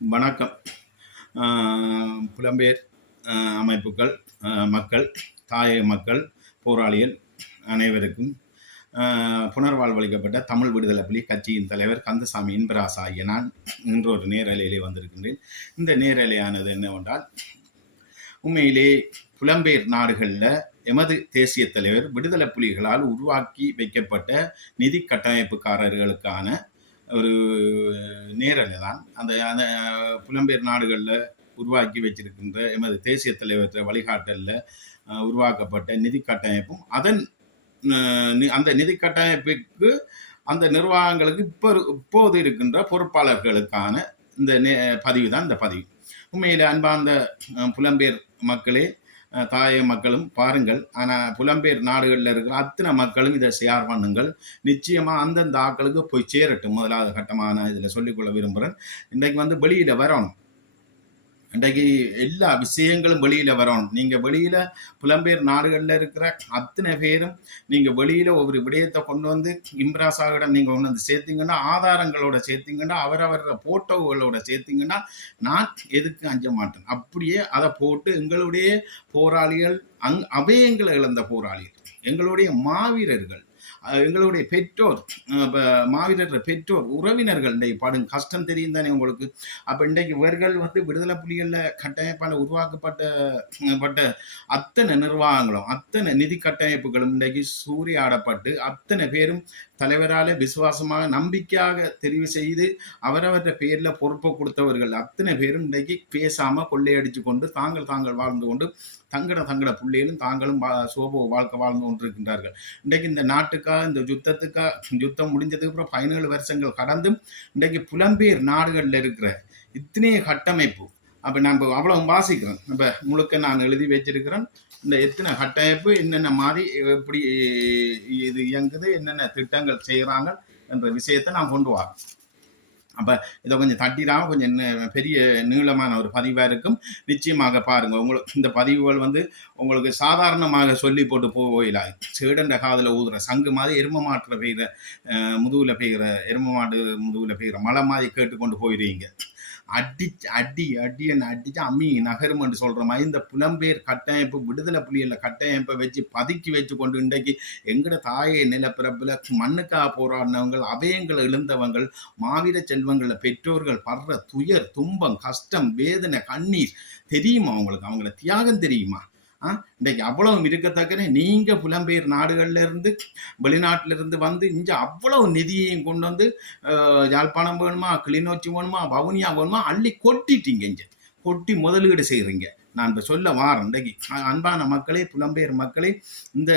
வணக்கம். புலம்பெயர் அமைப்புகள், மக்கள், தாயக மக்கள், போராளிகள் அனைவருக்கும் புனர்வாழ்வளிக்கப்பட்ட தமிழ் விடுதலை புலி கட்சியின் தலைவர் கந்தசாமி இன்பராசா ஆகிய நான் இன்று ஒரு நேரலையிலே வந்திருக்கின்றேன். இந்த நேரலையானது என்னவென்றால், உண்மையிலே புலம்பெயர் நாடுகளில் எமது தேசிய தலைவர் விடுதலை புலிகளால் உருவாக்கி வைக்கப்பட்ட நிதி கட்டமைப்புக்காரர்களுக்கான ஒரு நேரலை தான். அந்த அந்த புலம்பெயர் நாடுகளில் உருவாக்கி வச்சிருக்கின்ற எமது தேசிய தலைவர் வழிகாட்டலில் உருவாக்கப்பட்ட நிதி கட்டமைப்பும் அதன் அந்த நிதி கட்டமைப்புக்கு அந்த நிர்வாகங்களுக்கு இப்போது இருக்கின்ற பொறுப்பாளர்களுக்கான இந்த பதிவு தான் இந்த பதிவு. உண்மையில் அன்பார்ந்த புலம்பெயர் மக்களே, தாய மக்களும் பாருங்கள். ஆனால் புலம்பெயர் நாடுகளில் இருக்கிற அத்தனை மக்களும் இதை ஷேர் பண்ணுங்கள். நிச்சயமாக அந்தந்த ஆக்களுக்கு போய் சேரட்டும். முதலாவது கட்டமான இதில் சொல்லிக்கொள்ள விரும்புகிறேன். இன்றைக்கு வெளியில் வரணும். இன்றைக்கு எல்லா விஷயங்களும் வெளியில் வரணும். நீங்கள் வெளியில் புலம்பெயர் நாடுகளில் இருக்கிற அத்தனை பேரும் நீங்கள் வெளியில் ஒரு விடயத்தை கொண்டு வந்து இம்ராசாவிடம் நீங்கள் கொண்டு வந்து சேர்த்தீங்கன்னா, ஆதாரங்களோட சேர்த்தீங்கன்னா, அவரவர் போட்டோகளோட சேர்த்தீங்கன்னா, நான் எதுக்கு அஞ்ச மாட்டேன். அப்படியே அதை போட்டு எங்களுடைய போராளிகள் அபயங்களை இழந்த போராளிகள், எங்களுடைய மாவீரர்கள், எங்களுடைய பெற்றோர், மாவீரர் பெற்றோர், உறவினர்கள் இன்றைக்கு படும் கஷ்டம் தெரியும் தானே உங்களுக்கு. அப்போ இன்றைக்கு இவர்கள் விடுதலை புலிகளில் கட்டமைப்பால் உருவாக்கப்பட்ட அத்தனை நிர்வாகங்களும் அத்தனை நிதி கட்டமைப்புகளும் இன்றைக்கு சூறையாடப்பட்டு அத்தனை பேரும் தலைவரால் விசுவாசமாக நம்பிக்கையாக தெரிவு செய்து அவரவற்ற பேரில் பொறுப்பை கொடுத்தவர்கள் அத்தனை பேரும் இன்றைக்கு பேசாமல் கொள்ளையடித்து கொண்டு தாங்கள் வாழ்ந்து கொண்டு தங்கட பிள்ளைகளும் தாங்களும் சோபோ வாழ்க்கை வாழ்ந்து கொண்டிருக்கின்றார்கள். இன்றைக்கு இந்த நாட்டுக்காக, இந்த யுத்தம் முடிஞ்சதுக்கு அப்புறம் 17 வருஷங்கள் கடந்தும் இன்றைக்கு புலம்பெயர் நாடுகளில் இருக்கிற இத்தனைய கட்டமைப்பு, அப்போ நம்ம அவ்வளவு வாசிக்கிறோம். இப்போ முழுக்க நான் எழுதி வச்சிருக்கிறேன். இந்த எத்தனை கட்டமைப்பு, என்னென்ன மாதிரி எப்படி இது இயங்குது, என்னென்ன திட்டங்கள் செய்கிறாங்க என்ற விஷயத்தை நான் கொண்டு வரேன். அப்போ இதை கொஞ்சம் தட்டிடாமல் கொஞ்சம் பெரிய நீளமான ஒரு பதிவாக இருக்கும். நிச்சயமாக பாருங்கள். உங்களுக்கு இந்த பதிவுகள் உங்களுக்கு சாதாரணமாக சொல்லி போட்டு போயிடாது. சேடன்ற காதில் ஊதுற சங்கு மாதிரி எரும மாட்டில் பெய்கிற முதுகில் பெய்கிற எரும மாட்டு முதுகில் பெய்கிற மழை மாதிரி கேட்டுக்கொண்டு போயிடுவீங்க. அடின்னு அடிச்சு அம்மி நகரும் என்று சொல்ற மாதிரி இந்த புலம்பெயர் கட்டமைப்பு, விடுதலை புலிகளில் கட்டமைப்பை வச்சு பதுக்கி வச்சு கொண்டு இன்றைக்கு எங்கட தாயை நிலப்பிறப்புல மண்ணுக்காக போராடினவங்கள், அபயங்களை இழந்தவங்கள், மாவீர செல்வங்கள பெற்றோர்கள் படுற துயர், துன்பம், கஷ்டம், வேதனை, கண்ணீர் தெரியுமா உங்களுக்கு? அவங்கள தியாகம் தெரியுமா? இன்றைக்கு அவ்வளவு இருக்கத்தக்க நீங்க புலம்பெயர் நாடுகள்ல இருந்து, வெளிநாட்டில இருந்து இங்க அவ்வளவு நிதியையும் கொண்டு வந்து யாழ்ப்பாணம் வேணுமா, கிளிநொச்சி வேணுமா, வவுனியா வேணுமா அள்ளி கொட்டிட்டீங்க. இங்க கொட்டி முதலீடு செய்யறீங்க. நான் இப்ப சொல்ல வாரேன். இன்றைக்கு அன்பான மக்களே, புலம்பெயர் மக்களே, இந்த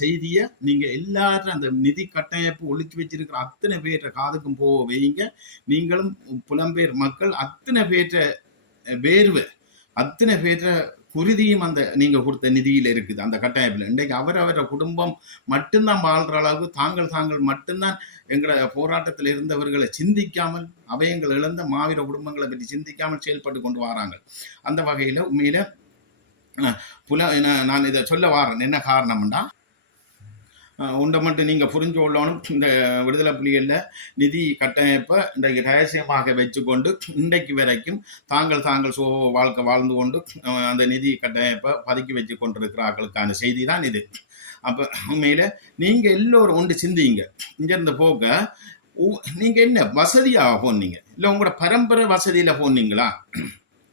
செய்தியை நீங்க எல்லாரும் அந்த நிதி கட்டமைப்பு ஒழிச்சு வச்சிருக்கிற அத்தனை பேர்ற காதுக்கும் போக வைங்க. நீங்களும் புலம்பெயர் மக்கள் அத்தனை பேர்ற வேர்வை, அத்தனை பேர்ற குருதியும் அந்த நீங்க கொடுத்த நிதியில இருக்குது, அந்த கட்டமைப்பில். இன்றைக்கு அவரவர குடும்பம் மட்டும்தான் வாழ்ற அளவுக்கு தாங்கள் மட்டும்தான் எங்களை போராட்டத்தில் இருந்தவர்களை சிந்திக்காமல், அவையங்கள் இழந்த மாவீர குடும்பங்களை பற்றி சிந்திக்காமல் செயல்பட்டு கொண்டு வராங்க. அந்த வகையில உண்மையில நான் இதை சொல்ல வாரேன். என்ன காரணம்னா, உண்டை மட்டும் நீங்கள் புரிஞ்சு கொள்ளணும். இந்த விடுதலை புலிகளில் நிதி கட்டமைப்பை இன்றைக்கு ரகசியமாக வச்சுக்கொண்டு இன்றைக்கு வரைக்கும் தாங்கள் வாழ்க்கை வாழ்ந்து கொண்டு அந்த நிதி கட்டமைப்பை பதுக்கி வச்சு கொண்டிருக்கிறார்களுக்கான செய்தி தான் இது. அப்போ உண்மையில் நீங்கள் எல்லோரும் ஒன்று சிந்திங்க. இங்கேருந்து போக நீங்கள் என்ன வசதியாக போனீங்க, இல்லை உங்களோட பரம்பரை வசதியில் போனீங்களா?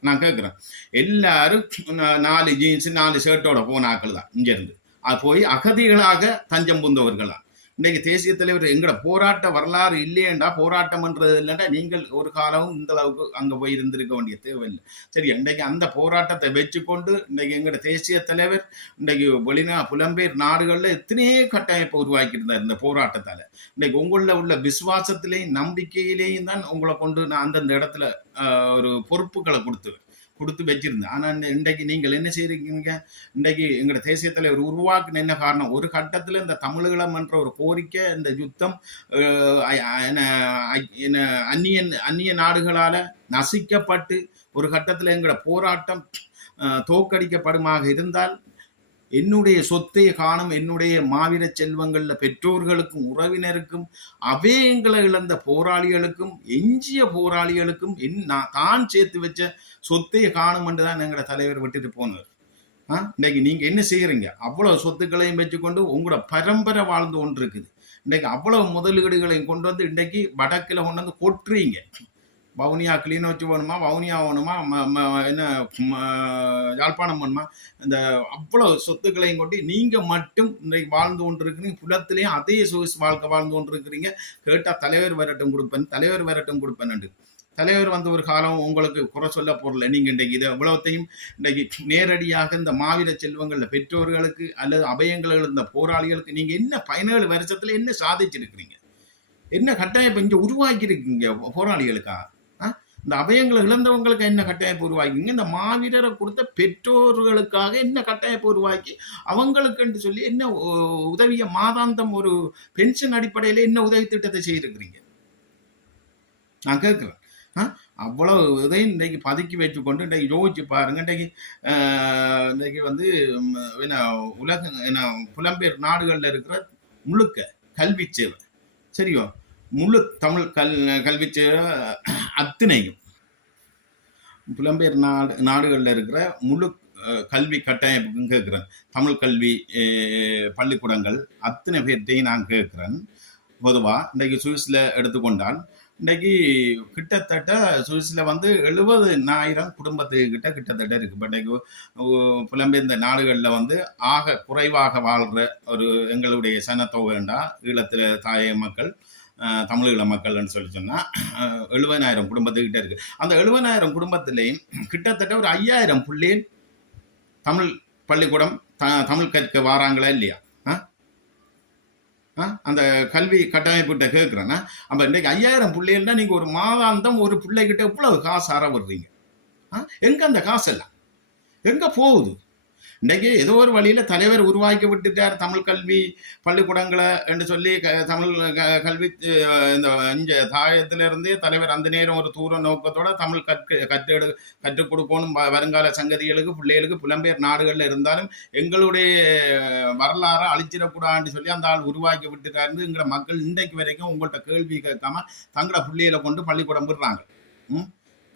நான் கேட்குறேன். எல்லாரும் 4 ஜீன்ஸு 4 ஷர்ட்டோட போனாக்கள் தான் இங்கேருந்து. அது போய் அகதிகளாக தஞ்சம் புந்தவர்களா? இன்றைக்கு தேசிய தலைவர் எங்களோட போராட்ட வரலாறு இல்லையண்டா, போராட்டம்ன்றது இல்லைண்டா நீங்கள் ஒரு காலமும் இந்த அளவுக்கு அங்கே போய் இருந்திருக்க வேண்டிய தேவையில்லை. சரி, இன்றைக்கு அந்த போராட்டத்தை வச்சுக்கொண்டு இன்றைக்கு எங்களோட தேசிய தலைவர் இன்றைக்கு புலம்பெயர் நாடுகளில் எத்தனையோ கட்டமைப்பை உருவாக்கியிருந்தார் இந்த போராட்டத்தால். இன்றைக்கு உங்களில் உள்ள விசுவாசத்திலேயும் நம்பிக்கையிலேயும் தான் உங்களை கொண்டு நான் அந்தந்த இடத்துல ஒரு பொறுப்புகளை கொடுத்து வச்சிருந்தேன். ஆனால் இன்றைக்கு நீங்கள் என்ன செய்கிறீங்க? இன்றைக்கு எங்களோட தேசிய தலைவர் உருவாக்குன என்ன காரணம்? ஒரு கட்டத்தில் இந்த தமிழீழம் என்ற ஒரு கோரிக்கை, இந்த யுத்தம் அந்நிய நாடுகளால் நசிக்கப்பட்டு ஒரு கட்டத்தில் எங்களோட போராட்டம் தோற்கடிக்கப்படுமாக இருந்தால் என்னுடைய சொத்தை காணும் என்னுடைய மாவீர செல்வங்கள்ல பெற்றோர்களுக்கும் உறவினருக்கும் அவேங்களை இழந்த போராளிகளுக்கும் எஞ்சிய போராளிகளுக்கும் தான் சேர்த்து வச்ச சொத்தை காணும் என்று தான் எங்களோட தலைவர் விட்டுட்டு போனார். இன்னைக்கு நீங்க என்ன செய்யறீங்க? அவ்வளவு சொத்துக்களையும் வச்சுக்கொண்டு உங்களோட பரம்பரை வாழ்ந்து கொண்டு இருக்குது. இன்னைக்கு அவ்வளவு முதலீடுகளையும் கொண்டு வந்து இன்றைக்கு வடக்கில் கொண்டு வந்து கொட்டுறீங்க. வவுனியா கிளிநொச்சி வேணுமா, வவுனியா வேணுமா, என்ன யாழ்ப்பாணம் வேணுமா, இந்த அவ்வளவு சொத்துக்களையும் கொண்டு நீங்க மட்டும் இன்றைக்கு வாழ்ந்து கொண்டு இருக்கிறீங்க. புலத்திலேயும் அதே சொகுசு வாழ்க்கை வாழ்ந்து கொண்டு இருக்கிறீங்க. கேட்டா தலைவர் வரட்டும் கொடுப்பேன், தலைவர் வரட்டும் கொடுப்பேன். தலைவர் வந்த ஒரு காலம் உங்களுக்கு குறை சொல்ல போறல. நீங்க இன்றைக்கு இதை இவ்வளவுத்தையும் இன்றைக்கு நேரடியாக இந்த மாவீர செல்வங்கள்ல பெற்றோர்களுக்கு அல்லது அபயங்கள் இந்த போராளிகளுக்கு நீங்க என்ன 17 வருஷத்துல என்ன சாதிச்சிருக்கிறீங்க? என்ன கட்டமைப்பு இங்க உருவாக்கி இருக்கீங்க போராளிகளுக்கா? இந்த அபயங்களை இழந்தவங்களுக்கு என்ன கட்டமைப்பு உருவாக்கிங்க? இந்த மாவீரரை கொடுத்த பெற்றோர்களுக்காக என்ன கட்டமைப்பு உருவாக்கி அவங்களுக்கு சொல்லி என்ன உதவிய மாதாந்தம் ஒரு பென்ஷன் அடிப்படையில என்ன உதவி திட்டத்தை செய்திருக்கிறீங்க? நான் கேட்கிறேன். அவ்வளவு இதையும் இன்றைக்கு பதுக்கி வச்சுக்கொண்டு இன்றைக்கு யோசிச்சு பாருங்க. இன்றைக்கு வந்து உலக புலம்பெயர் நாடுகளில் இருக்கிற முழுக்க கல்வி சேவை, சரியோ, முழு தமிழ் கல்வி சேவை அத்தனையும் புலம்பெயர் நாடுகளில் இருக்கிற முழு கல்வி கட்டமைப்புக்கும் கேட்குறேன். தமிழ் கல்வி பள்ளிக்கூடங்கள் அத்தனை பேர்த்தையும் நான் கேட்குறேன். பொதுவாக இன்றைக்கு சுவிஸில் எடுத்துக்கொண்டால் இன்றைக்கு கிட்டத்தட்ட சுவிஸில் வந்து 70,000 குடும்பத்துக்கிட்ட கிட்டத்தட்ட இருக்குது. இப்போ இன்றைக்கு புலம்பெயர்ந்த நாடுகளில் வந்து ஆக குறைவாக வாழ்கிற ஒரு எங்களுடைய சனத்தொகைண்டா ஈழத்தில் தாய மக்கள், தமிழீழ மக்கள்னு சொல்லி சொன்னால் 70,000 குடும்பத்துக்கிட்ட இருக்குது. அந்த 70,000 குடும்பத்திலையும் கிட்டத்தட்ட ஒரு 5,000 பிள்ளைகள் தமிழ் பள்ளிக்கூடம் தமிழ் கற்க வாராங்களா இல்லையா? அந்த கல்வி கட்டமைப்புகிட்ட கேட்குறேன்னா, அப்போ இன்றைக்கு 5,000 பிள்ளைகள்னா நீங்கள் ஒரு மாதாந்தம் ஒரு பிள்ளைகிட்ட எவ்வளவு காசு அறவிடுறீங்க? எங்கே அந்த காசெல்லாம் எங்கே போகுது? இன்றைக்கு ஏதோ ஒரு வழியில் தலைவர் உருவாக்கி விட்டுட்டார் தமிழ் கல்வி பள்ளிக்கூடங்களை என்று சொல்லி. தமிழ் கல்வி இந்த இங்கே தாயத்திலிருந்தே தலைவர் அந்த நேரம் ஒரு தூர நோக்கத்தோட தமிழ் கற்றுக் கொடுக்கணும் வருங்கால சங்கதிகளுக்கு, பிள்ளைகளுக்கு. புலம்பெயர் நாடுகளில் இருந்தாலும் எங்களுடைய வரலாறை அழிச்சிடக்கூடாதுன்னு சொல்லி அந்த ஆள் உருவாக்கி விட்டுட்டாருன்னு எங்களை மக்கள் இன்றைக்கு வரைக்கும் உங்கள்கிட்ட கேள்வி கேட்காம தங்களோட பிள்ளைகளை கொண்டு பள்ளிக்கூடம் விடுறாங்க.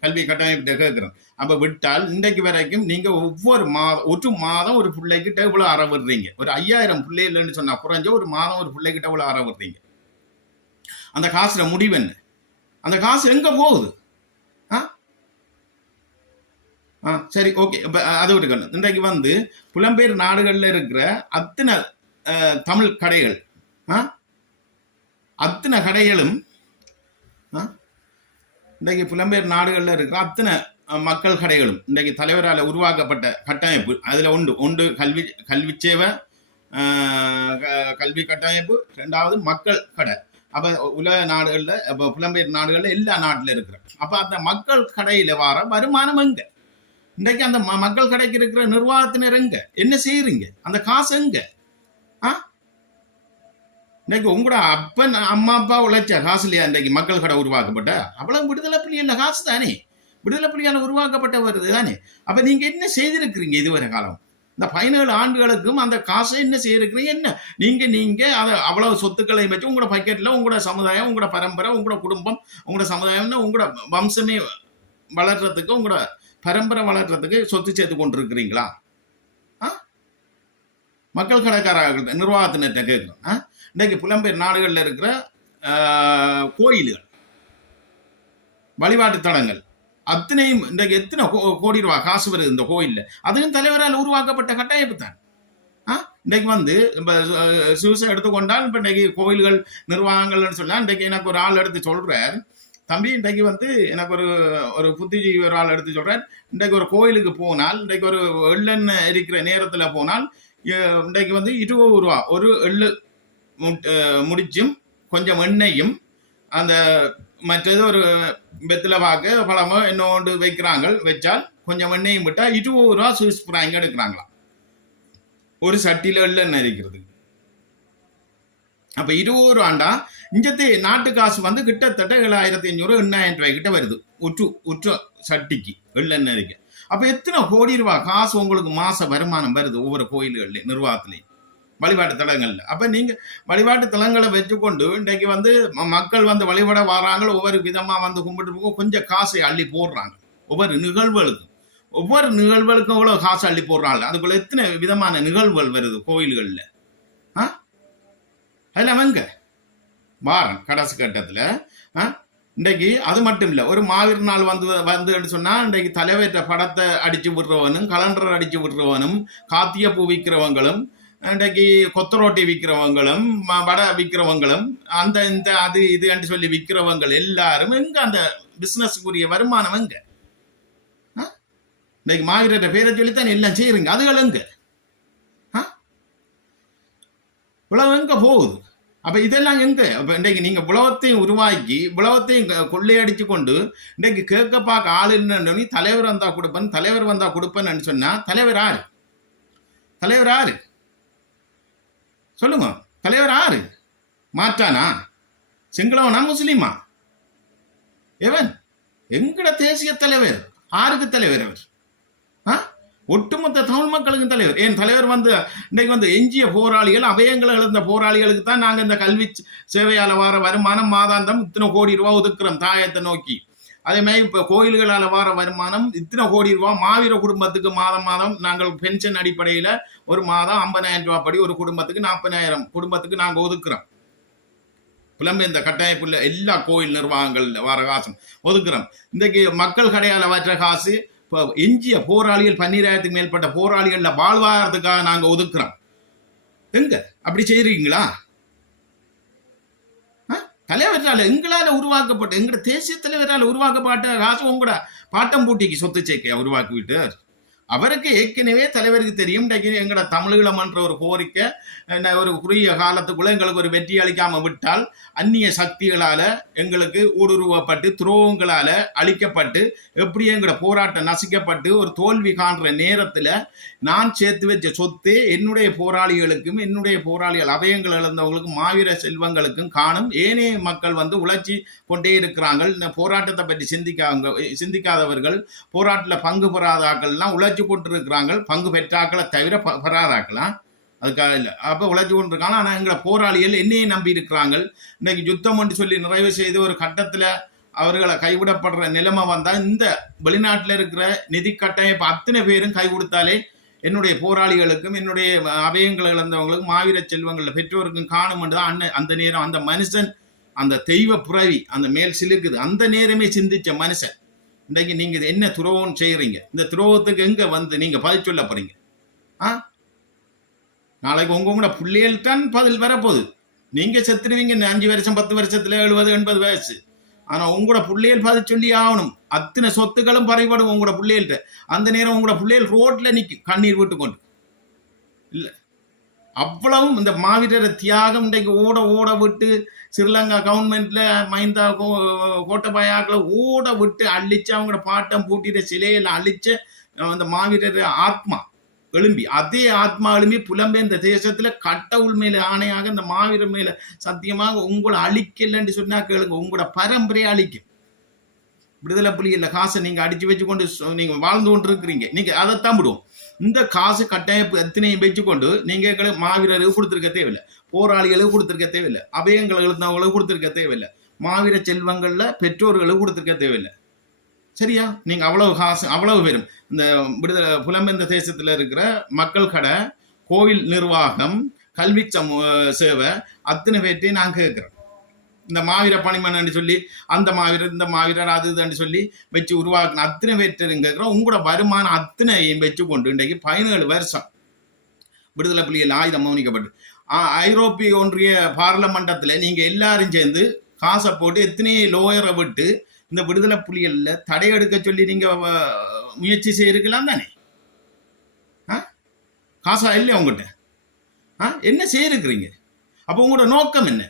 கல்வி கட்டமைப்பு கேட்குறோம். அப்போ விட்டால் இன்றைக்கு வரைக்கும் நீங்கள் ஒவ்வொரு மாதம் ஒரு பிள்ளைகிட்ட இவ்வளோ அறவிடுறீங்க. ஒரு 5,000 பிள்ளைகள்னு சொன்னால் குறைஞ்ச ஒரு மாதம் ஒரு பிள்ளைகிட்ட இவ்வளோ அறவிடுறீங்க. அந்த காசுல முடிவு என்ன? அந்த காசு எங்கே போகுது? சரி, ஓகே. இப்போ அதை விட்டுக்கணும். இன்றைக்கு வந்து புலம்பெயர் நாடுகளில் இருக்கிற அத்தனை தமிழ் கடைகள், அத்தனை கடைகளும் இன்றைக்கு புலம்பெயர் நாடுகளில் இருக்கிற அத்தனை மக்கள் கடைகளும் இன்றைக்கு தலைவரால் உருவாக்கப்பட்ட கட்டமைப்பு. அதில் ஒன்று கல்வி சேவை, கல்வி கட்டமைப்பு. 2வது மக்கள் கடை. அப்போ உலக நாடுகளில், இப்போ புலம்பெயர் நாடுகளில் எல்லா நாட்டில் இருக்கிற அப்போ அந்த மக்கள் கடையில் வர வருமானம் எங்கே? இன்றைக்கு அந்த மக்கள் கடைக்கு இருக்கிற நிர்வாகத்தினர் எங்கே? என்ன செய்யறீங்க? அந்த காசு எங்கே? இன்னைக்கு உங்களோட அப்பன் அம்மா அப்பா உழைச்ச காசு இல்லையா இன்றைக்கு மக்கள் கடை உருவாக்கப்பட்ட? அவ்வளவு விடுதலை புலிகள் காசு தானே, விடுதலை புலியால் உருவாக்கப்பட்ட வருது தானே. அப்ப நீங்க என்ன செய்திருக்கிறீங்க இதுவரை காலம்? இந்த 17 ஆண்டுகளுக்கும் அந்த காசை என்ன செய்திருக்கிறீங்க? என்ன நீங்க அதை அவ்வளவு சொத்துக்களை வச்சு உங்களோட பக்கெட்ல உங்களோட சமுதாயம், உங்களோட பரம்பரை, உங்களோட குடும்பம், உங்களோட சமுதாயம்னு உங்களோட வம்சமே வளர்றதுக்கு, உங்களோட பரம்பரை வளர்றதுக்கு சொத்து சேர்த்து கொண்டு இருக்கிறீங்களா? மக்கள் கடைக்காரர்கள் நிர்வாகத்தினர்கிட்ட கேட்கிறோம். இன்றைக்கு புலம்பெயர் நாடுகளில் இருக்கிற கோயில்கள், வழிபாட்டு தலங்கள் அத்தனையும் இன்றைக்கு எத்தனை கோடி ரூபாய் காசு வருது இந்த கோயிலில்? அதுவும் தலைவரால் உருவாக்கப்பட்ட கட்டமைப்பு தான். இன்றைக்கு வந்து இப்போ சுவிசை எடுத்துக்கொண்டால் இப்போ இன்றைக்கு கோயில்கள் நிர்வாகங்கள்னு சொன்னால் இன்றைக்கு எனக்கு ஒரு ஆள் எடுத்து சொல்கிறார், தம்பி இன்றைக்கு வந்து எனக்கு ஒரு புத்திஜீவி ஒரு ஆள் எடுத்து சொல்கிறார், இன்றைக்கு ஒரு கோயிலுக்கு போனால், இன்றைக்கு ஒரு எள்ளெண்ணெய் இருக்கிற நேரத்தில் போனால் இன்றைக்கு வந்து 20 ரூபா ஒரு எள்ளு முடிச்சும் கொஞ்சம் எண்ணெயும் அந்த மற்றது ஒரு வெத்தில வாக்கு பழமோ இன்னொன்று வைக்கிறாங்க. வச்சால் கொஞ்சம் எண்ணெயும் விட்டால் 20 ரூபா சுவிஸ் பிராங்க் எடுக்கிறாங்களாம் ஒரு சட்டியில் எள்ளெண்ணெய் இருக்கிறது. அப்போ 20 ரூபாண்டா இஞ்சத்து நாட்டு காசு வந்து கிட்டத்தட்ட 7,500 8,000 ரூபாய் கிட்ட வருது உற்று சட்டிக்கு எள்ளெண்ணெய் இருக்கு. அப்ப எத்தனை கோடி ரூபாய் காசு உங்களுக்கு மாச வருமானம் வருது ஒவ்வொரு கோயில்கள்லையும் நிர்வாகத்திலையும் வழிபாட்டு தலங்கள்ல. அப்ப நீங்க வழிபாட்டு தலங்களை வச்சுக்கொண்டு இன்றைக்கு வந்து மக்கள் வந்து வழிபட வராங்க, ஒவ்வொரு விதமா வந்து கும்பிட்டு கொஞ்சம் காசை அள்ளி போடுறாங்க. ஒவ்வொரு நிகழ்வுகளுக்கும் இவ்வளவு காசு அள்ளி போடுறாங்க. அதுக்குள்ள எத்தனை விதமான நிகழ்வுகள் வருது கோயில்கள்ல. அதுல அவங்க வாரம் கடைசி கட்டத்துல இன்றைக்கு அது மட்டும் இல்லை, ஒரு மாவீர் நாள் வந்துன்னு சொன்னா இன்றைக்கு தலைவற்ற படத்தை அடிச்சு விடுறவனும், கலண்டர் அடிச்சு விடுறவனும், காத்திய பூ விற்கிறவங்களும், இன்றைக்கு கொத்தரோட்டி விற்கிறவங்களும், வடை விற்கிறவங்களும், அந்த இந்த அது இது என்று சொல்லி விற்கிறவங்கள் எல்லாரும் எங்க அந்த பிசினஸுக்குரிய வருமானம் எங்க? இன்னைக்கு மாவீரர் பேரை சொல்லித்தான் எல்லாம் செய்யறீங்க. அதுகள் எங்க? உலகம் எங்க போகுது? அப்ப இதெல்லாம் எங்க? அப்ப இன்றைக்கு நீங்க உலகத்தையும் உருவாக்கி உலகத்தையும் கொள்ளையடிச்சு கொண்டு இன்றைக்கு கேட்க பார்க்க ஆள் என்ன, தலைவர் வந்தா கொடுப்பேன், தலைவர் வந்தா கொடுப்பேன்னு சொன்னா தலைவர் ஆறு? தலைவர் ஆறு சொல்லுங்க? தலைவர் ஆறு? மாற்றானா? சிங்களவனா முஸ்லீமா? எவன்? எங்கட தேசிய தலைவர். ஆருக்கு தலைவர் அவர்? ஒட்டுமொத்த தமிழ் மக்களுக்கு தலைவர். ஏன் தலைவர் வந்து இன்னைக்கு வந்து எஞ்சிய போராளிகள், அபயங்களை இழந்த போராளிகளுக்கு தான் நாங்கள் இந்த கல்வி சேவையால் வர வருமானம் மாதாந்தம் இத்தனை கோடி ரூபா ஒதுக்குறோம் தாயத்தை நோக்கி. அதே மாதிரி இப்போ கோயில்களால் வர வருமானம் இத்தனை கோடி ரூபா மாவீர குடும்பத்துக்கு மாதம் நாங்கள் பென்ஷன் அடிப்படையில் ஒரு மாதம் 50,000 ரூபா படி ஒரு குடும்பத்துக்கு 40,000 குடும்பத்துக்கு நாங்கள் ஒதுக்குறோம். புலம்பெயர்ந்த கட்டாயப்புள்ள எல்லா கோயில் நிர்வாகங்கள் வர காசும் ஒதுக்குறோம். இன்றைக்கு மக்கள் கடையால் வற்ற காசு எஞ்சிய போராளிகள் 12,000க்கு மேற்பட்ட போராளிகள்ல வாழ்வாதாரத்துக்காக நாங்க ஒதுக்குறோம். எங்க அப்படி செய்றீங்களா? தலைவரால் எங்களால உருவாக்கப்பட்ட, எங்கட தேசிய தலைவரால் உருவாக்கப்பட்ட காசு உங்களோட பாட்டம் பூட்டிக்கு சொத்து சேர்க்கையா உருவாக்கி விட்டார். அவருக்கு ஏற்கனவே தலைவருக்கு தெரியும் எங்கட தமிழீழம்ன்ற ஒரு கோரிக்கை ஒரு குறுகிய காலத்துக்குள்ள எங்களுக்கு ஒரு வெற்றி அளிக்காம விட்டால் அந்நிய சக்திகளால எங்களுக்கு ஊடுருவப்பட்டு துரோகங்களால அழிக்கப்பட்டு எப்படி எங்கட போராட்டம் நசிக்கப்பட்டு ஒரு தோல்வி காண்ற நேரத்துல நான் சேர்த்து வச்ச சொத்து என்னுடைய போராளிகளுக்கும் என்னுடைய போராளிகள் அபயங்கள் இழந்தவங்களுக்கும் மாவீர செல்வங்களுக்கும் காணும். ஏனைய மக்கள் வந்து உழைச்சி கொண்டே இருக்கிறாங்க. இந்த போராட்டத்தை பற்றி சிந்திக்காதவர்கள், போராட்டத்தில் பங்கு பெறாதாக்கள்லாம் உழைச்சி கொண்டிருக்கிறாங்க. பங்கு பெற்றாக்களை தவிர பெறாதாக்கலாம் அதுக்காக இல்லை. அப்போ உழைச்சி கொண்டிருக்காங்க. ஆனால் எங்களை போராளிகள் என்னையே நம்பி இருக்கிறாங்க. இன்னைக்கு யுத்தம் என்று சொல்லி நிறைவு செய்து ஒரு கட்டத்தில் அவர்களை கைவிடப்படுற நிலைமை வந்தால் இந்த வெளிநாட்டில் இருக்கிற நிதி கட்டமைப்பு அத்தனை பேரும் கை கொடுத்தாலே என்னுடைய போராளிகளுக்கும் என்னுடைய அபயங்களை இழந்தவங்களுக்கும் மாவீர செல்வங்களில் பெற்றோருக்கும் காணும் என்று தான் அந்த நேரம் அந்த மனுஷன் அந்த தெய்வ புறவி அந்த மேல் சிலுக்குது. அந்த நேரமே சிந்திச்ச மனுஷன் இன்றைக்கு நீங்க என்ன துரோகம் செய்யறீங்க? இந்த துரோகத்துக்கு எங்க வந்து நீங்க பதில் சொல்ல போறீங்க? நாளைக்கு உங்களோட பிள்ளைகள் தான் பதில் வரப்போகுது. நீங்க செத்துருவீங்க 5 வருஷம் 10 வருஷத்துல 70 80 வயசு. ஆனா உங்களோட பிள்ளைகள் பதில் சொல்லி ஆகணும். அத்தனை சொத்துக்களும் பறைபடும் உங்களோட பிள்ளைகள்கிட்ட. அந்த நேரம் உங்களோட பிள்ளைகள் ரோட்ல நிற்கும் கண்ணீர் விட்டு கொண்டு. இல்ல அவ்வளவும் இந்த மாவீரர தியாகம் இன்றைக்கு ஓட விட்டு ஸ்ரீலங்கா கவர்மெண்ட்ல மைந்தா கோட்டபாயாக்களை ஓட விட்டு அழிச்சு அவங்களோட பாட்டம் பூட்டிற சிலையில அழிச்ச அந்த மாவீரர் ஆத்மா எழும்பி அதே ஆத்மா எழும்பி புலம்பெயர்ந்த தேசத்துல கடவுள் மேல ஆணையாக இந்த மாவீரர் மேல சத்தியமாக உங்களை அழிக்கலன்னு சொன்னா கேளுங்க, உங்களோட பரம்பரையை அழிக்கும். விடுதலை புலிகளில் காசை நீங்க அடிச்சு வச்சு கொண்டு நீங்க வாழ்ந்து கொண்டு இருக்கிறீங்க. நீங்க அதைத்தான் விடுவோம். இந்த காசு கட்டமைப்பு எத்தனையும் வச்சுக்கொண்டு நீங்க எங்களுக்கு மாவீரருக்கு கொடுத்துருக்க தேவையில்லை, போராளிகளுக்கு கொடுத்துருக்க தேவையில்லை, அபயங்களை எழுந்தவங்களுக்கு கொடுத்துருக்க தேவையில்லை, மாவீர செல்வங்கள்ல பெற்றோர்களுக்கு கொடுத்துருக்க தேவையில்லை. சரியா? நீங்க அவ்வளவு காசு அவ்வளவு பேரும் இந்த விடுதலை புலம்பெயர்ந்த தேசத்துல இருக்கிற மக்கள் கடை, கோவில் நிர்வாகம், கல்வி சேவை அத்தனை பேர்ட்டையும் நான் கேட்கிறேன். இந்த மாவீர பணிமன் சொல்லி அந்த மாவீரர் இந்த மாவீரர் அது இதுன்னு சொல்லி வச்சு உருவாக்குன அத்தனை பேர்ட்டையும் கேட்கிறோம். உங்களோட வருமானம் அத்தனையும் வச்சு கொண்டு இன்றைக்கு 17 வருஷம் விடுதலை புலிகள் ஆயுதம் மௌனிக்கப்பட்டு ஐரோப்பிய ஒன்றிய பார்லமெண்டத்தில் நீங்க எல்லாரும் சேர்ந்து காசை போட்டு எத்தனையோ லோயரை விட்டு இந்த விடுதலை புலிகள்ல தடையெடுக்க சொல்லி நீங்க முயற்சி செய்யிருக்கலாம் தானே? காசா இல்லையா உங்ககிட்ட? என்ன செய்யிருக்கிறீங்க? அப்ப உங்களோட நோக்கம் என்ன?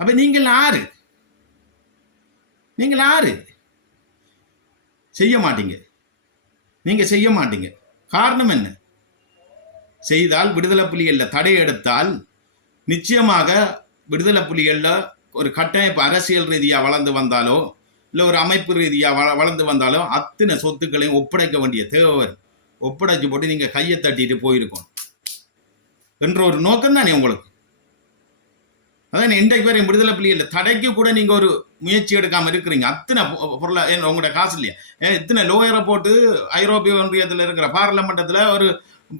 அப்ப நீங்கள் ஆறு? நீங்கள் ஆறு? செய்ய மாட்டீங்க. நீங்க செய்ய மாட்டீங்க. காரணம் என்ன? செய்தால் விடுதலை புலிகள்ல தடை எடுத்தால் நிச்சயமாக விடுதலை புலிகள்ல ஒரு கட்டமைப்பு அரசியல் ரீதியாக வளர்ந்து வந்தாலோ இல்லை ஒரு அமைப்பு ரீதியாக வளர்ந்து வந்தாலும் அத்தனை சொத்துக்களையும் ஒப்படைக்க வேண்டிய தேவை வரும். ஒப்படைச்சு போட்டு நீங்கள் கையை தட்டிட்டு போயிருக்கணும் என்ற ஒரு நோக்கம் தானே உங்களுக்கு. அதான் இன்றைக்கு வரையும் விடுதலை புலிகள் தடைக்கு கூட நீங்கள் ஒரு முயற்சி எடுக்காமல் இருக்கிறீங்க. அத்தனை பொருளை உங்களோட காசு இல்லையா இத்தனை லோயரை போட்டு ஐரோப்பிய ஒன்றியத்தில் இருக்கிற பார்லமெண்டத்தில் ஒரு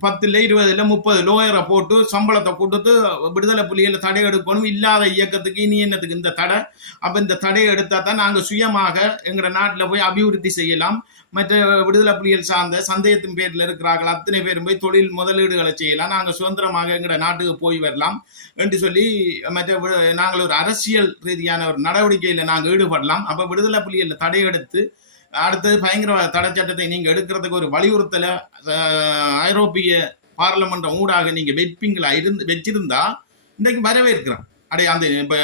10 20 30 லோயரை போட்டு சம்பளத்தை கொடுத்து விடுதலை புலிகளை தடை எடுக்கணும். இல்லாத இயக்கத்துக்கு இனி என்னத்துக்கு இந்த தடை? அப்போ இந்த தடையை எடுத்தால் தான் நாங்கள் சுயமாக எங்களோட நாட்டில் போய் அபிவிருத்தி செய்யலாம். மற்ற விடுதலை புலிகள் சார்ந்த சந்தேகத்தின் பேரில் இருக்கிறார்கள் அத்தனை பேரும் போய் தொழில் முதலீடுகளை செய்யலாம். நாங்கள் சுதந்திரமாக எங்களோட நாட்டுக்கு போய் வரலாம் என்று சொல்லி மற்ற நாங்கள் ஒரு அரசியல் ரீதியான ஒரு நடவடிக்கையில் நாங்கள் ஈடுபடலாம். அப்போ விடுதலை புலிகளில் தடை எடுத்து அடுத்தது பயங்கரவாத தடை சட்டத்தை நீங்கள் எடுக்கிறதுக்கு ஒரு வலியுறுத்தலை ஐரோப்பிய பார்லமெண்ட் ஊடாக நீங்கள் வச்சிருந்தா இன்றைக்கு வரவேற்கிறோம். அந்த இப்போ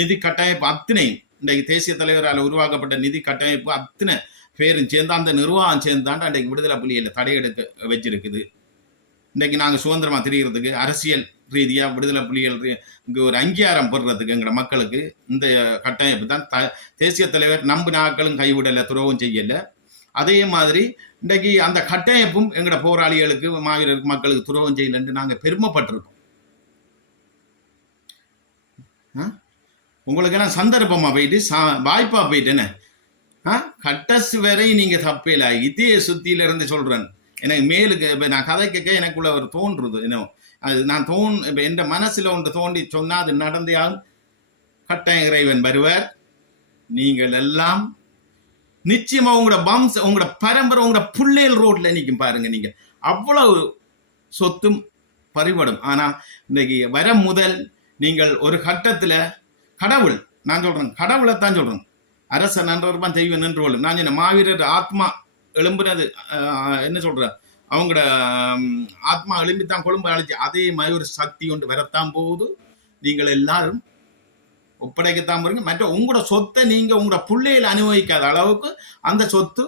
நிதி கட்டமைப்பு அத்தனையும் இன்றைக்கு தேசிய தலைவரால் உருவாக்கப்பட்ட நிதி கட்டமைப்பு அத்தனை பேரும் சேர்ந்து அந்த நிர்வாகம் சேர்ந்தாண்டு அன்றைக்கு விடுதலை புலிகளில் தடை எடுக்க வச்சிருக்குது. இன்றைக்கு நாங்கள் சுதந்திரமாக தெரிகிறதுக்கு அரசியல் ரீதியாக விடுதலை புலிகள் இங்கே ஒரு அங்கீகாரம் பெறுறதுக்கு எங்களோட மக்களுக்கு இந்த கட்டமைப்பு தான் தேசிய தலைவர் நாட்களும் கைவிடலை, துரோகம் செய்யலை. அதே மாதிரி இன்றைக்கு அந்த கட்டமைப்பும் எங்களோட போராளிகளுக்கு மாவீரருக்கு மக்களுக்கு துரோகம் செய்யலைன்னு நாங்கள் பெருமைப்பட்டிருக்கோம். உங்களுக்கெல்லாம் சந்தர்ப்பமாக போயிட்டு வாய்ப்பாக போயிட்டேன்னு கட்டசு வரை நீங்கள் தப்பேல இதே சுத்தியில இருந்து சொல்கிறேன். எனக்கு மேலுக்கு இப்போ நான் கதை கேட்க எனக்குள்ள ஒரு தோன்றுறது இன்னும் அது நான் இப்போ என் மனசில் ஒன்று தோண்டி சொன்னால் அது நடந்தையால் கட்டாயம் இறைவன் வருவார். நீங்கள் எல்லாம் நிச்சயமாக உங்களோட உங்களோட பரம்பரை உங்களோட புள்ளேல் ரோட்டில் நிற்கும் பாருங்க. நீங்கள் அவ்வளவு சொத்தும் பறிபடும். ஆனால் இன்னைக்கு வர முதல் நீங்கள் ஒரு கட்டத்தில் கடவுள், நான் சொல்கிறேன் கடவுளைத்தான் சொல்கிறேன், அரச நன்றவர்பான் தெய்வம் நின்று நான் என்ன மாவீரர் ஆத்மா எழும்புனது என்ன சொல்ற அவங்களோட ஆத்மா எழும்பித்தான் கொழும்பு அழைச்சி அதே மாதிரி ஒரு சக்தி கொண்டு வரத்தான் போகுது. நீங்கள் எல்லாரும் ஒப்படைக்கத்தான் போறீங்க. மற்ற உங்களோட சொத்தை நீங்க உங்களோட பிள்ளைகள் அனுபவிக்காத அளவுக்கு அந்த சொத்து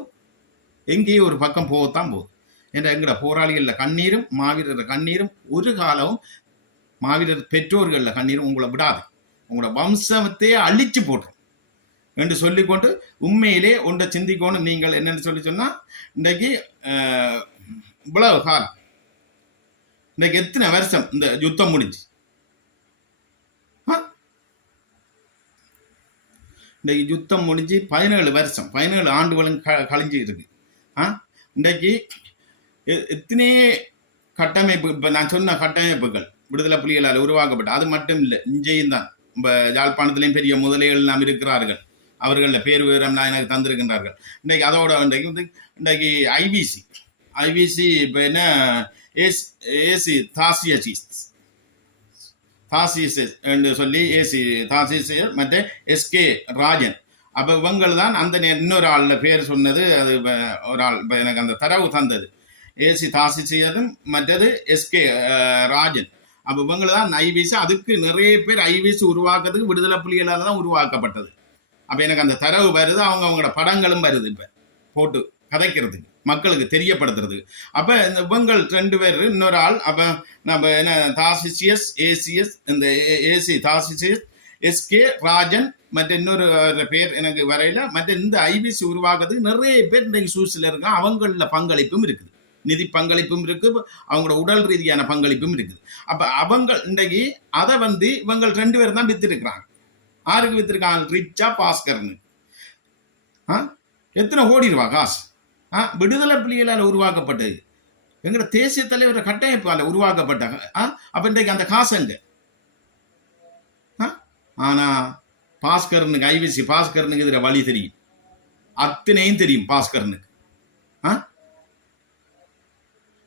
எங்கேயும் ஒரு பக்கம் போகத்தான் போகுது. என்ற எங்களோட போராளிகளில் கண்ணீரும் மாவீரர் கண்ணீரும் ஒரு காலமும் மாவீரர் பெற்றோர்களில் கண்ணீரும் உங்களை விடாது, உங்களோட வம்சத்தையே அழிச்சு போட்டுரும் என்று சொல்லிக்கொண்டு உண்மையிலே ஒன்றை சிந்திக்கணும். நீங்கள் என்னன்னு சொன்னா இன்றைக்கு இவ்வளவு காலம் இன்றைக்கு எத்தனை வருஷம் இந்த யுத்தம் முடிஞ்சு இன்றைக்கு யுத்தம் முடிஞ்சு 17 வருஷம் 17 ஆண்டுகளும் கழிஞ்சு இருக்கு. இன்றைக்கு எத்தனையே கட்டமைப்பு இப்போ நான் சொன்ன கட்டமைப்புகள் விடுதலை புலிகளால் உருவாக்கப்பட்ட அது மட்டும் இல்லை, இங்கேயும் தான் இப்போ யாழ்ப்பாணத்திலையும் பெரிய முதலைகள் நாம் இருக்கிறார்கள். அவர்களில் பேர் விவரம்லாம் எனக்கு தந்திருக்கின்றார்கள். இன்றைக்கு அதோட இன்றைக்கு ஐபிசி இப்போ என்ன ஏசி தாசியஸ் என்று சொல்லி ஏசி தாசியஸ் மற்ற எஸ்கே ராஜன். அப்போ இவங்கள் தான் அந்த இன்னொரு ஆளில் பேர் சொன்னது. அது ஒரு ஆள் இப்போ எனக்கு அந்த தரவு தந்தது ஏசி தாசியதும் மற்றது எஸ்கே ராஜன். அப்போ இவங்களை தான் ஐபிசி. அதுக்கு நிறைய பேர் ஐபிசி உருவாக்குறதுக்கு விடுதலை புலிகளால் தான் உருவாக்கப்பட்டது. அப்போ எனக்கு அந்த தரவு வருது, அவங்களோட படங்களும் வருது இப்போ போட்டு கதைக்கிறதுக்கு மக்களுக்கு தெரியப்படுத்துறதுக்கு. அப்போ இந்த இவங்கள் 2 பேர் இன்னொரு ஆள். அப்போ நம்ம என்ன தாசிசியஸ் ஏசிஎஸ் இந்த ஏசி தாசிசியஸ் எஸ்கே ராஜன் மற்ற இன்னொரு பேர் எனக்கு வரையில. மற்ற இந்த ஐபிசி உருவாக்குறதுக்கு நிறைய பேர் இன்றைக்கு சூழ்ச்சியில் இருக்காங்க. அவங்கள பங்களிப்பும் இருக்குது, நிதி பங்களிப்பும் இருக்கு, அவங்களோட உடல் ரீதியான பங்களிப்பும் இருக்குது. அப்போ அவங்க இன்றைக்கு அதை இவங்கள் 2 பேர் தான் வித்திருக்கிறாங்க. யாருக்கு வித்திருக்காங்க? ரிச்சா பாஸ்கர்னு. எத்தனை கோடி ரூபா காசு விடுதலை புலிகளால் உருவாக்கப்பட்டது, எங்களோட தேசிய தலைவர் கட்டமைப்பால் உருவாக்கப்பட்டாங்க. அப்ப இன்றைக்கு அந்த காசு எங்க? ஆனா பாஸ்கரனுக்கு ஐபிசி பாஸ்கரனுக்கு இதுல வழி தெரியும், அத்தனையும் தெரியும் பாஸ்கரனுக்கு.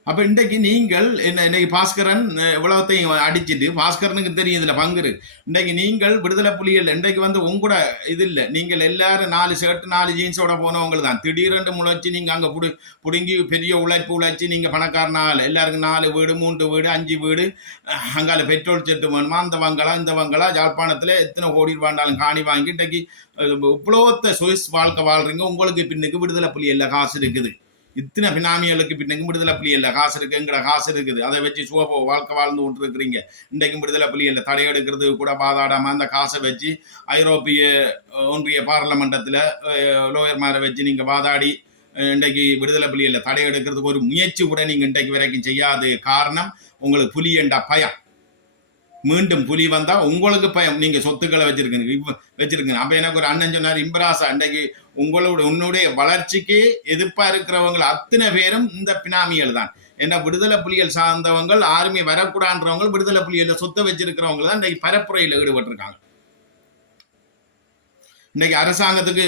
அப்ப இன்றைக்கு நீங்கள் இன்னைக்கு பாஸ்கரன் இவ்வளவுத்தையும் அடிச்சுட்டு பாஸ்கரனுக்கு தெரியும் இதுல பங்கு. இன்றைக்கு நீங்கள் விடுதலை புலிகள் இன்றைக்கு உங்களோட இது இல்லை, நீங்கள் எல்லாரும் 4 ஷர்ட் 4 ஜீன்ஸோட போனவங்க தான். திடீரென்று முளைச்சி நீங்க அங்க புடுங்கி பெரிய உழைச்சி நீங்க பணக்காரனால எல்லாருக்கும் 4 வீடு 3 வீடு 5 வீடு அங்கால பெட்ரோல் செட்டு வேணுமா, அந்த வங்களா இந்த வங்களா யாழ்ப்பாணத்துல எத்தனை கோடி ரூபாண்டாலும் காணி வாங்கி இன்றைக்கு இவ்வளோத்த சுவிஸ் வாழ்க்கை வாழ்றீங்க. உங்களுக்கு பின்னுக்கு விடுதலை புலி எல்லா காசு இருக்குது. இத்தனை பினாமிகளுக்கு பின்னைக்கும் விடுதலை புலி இல்லை, காசு இருக்கு, எங்கட காசு இருக்குது, அதை வச்சு சுவப்போ வாழ்க்கை வாழ்ந்து கொண்டு இருக்கிறீங்க. இன்றைக்கும் விடுதலை புலி இல்லை, தடையெடுக்கிறது கூட பாதாடாம அந்த காசை வச்சு ஐரோப்பிய ஒன்றிய பாராளுமன்றத்தில் லோயர் மேலே வச்சு நீங்க வாதாடி இன்றைக்கு விடுதலை புலி இல்லை தடை எடுக்கிறதுக்கு ஒரு முயற்சி கூட நீங்க இன்றைக்கு வரைக்கும் செய்யாத காரணம் உங்களுக்கு புலி என்ற பயம். மீண்டும் புலி வந்தா உங்களுக்கு பயம், நீங்க சொத்துக்களை வச்சிருக்கீங்க. அப்ப எனக்கு ஒரு அண்ணன் சொன்னார், இம்பராசா இன்றைக்கு உன்னுடைய வளர்ச்சிக்கு எதிர்ப்பா இருக்கிறவங்க அத்தனை பேரும் இந்த பினாமியல் தான். ஏன்னா விடுதலை புலிகள் சார்ந்தவங்க ஆர்மி வரக்கூடாதுன்றவங்க விடுதலை புலிகள சொத்தை வச்சிருக்கிறவங்க தான் இன்றைக்கு பரப்புரையில் ஈடுபட்டிருக்காங்க. இன்னைக்கு அரசாங்கத்துக்கு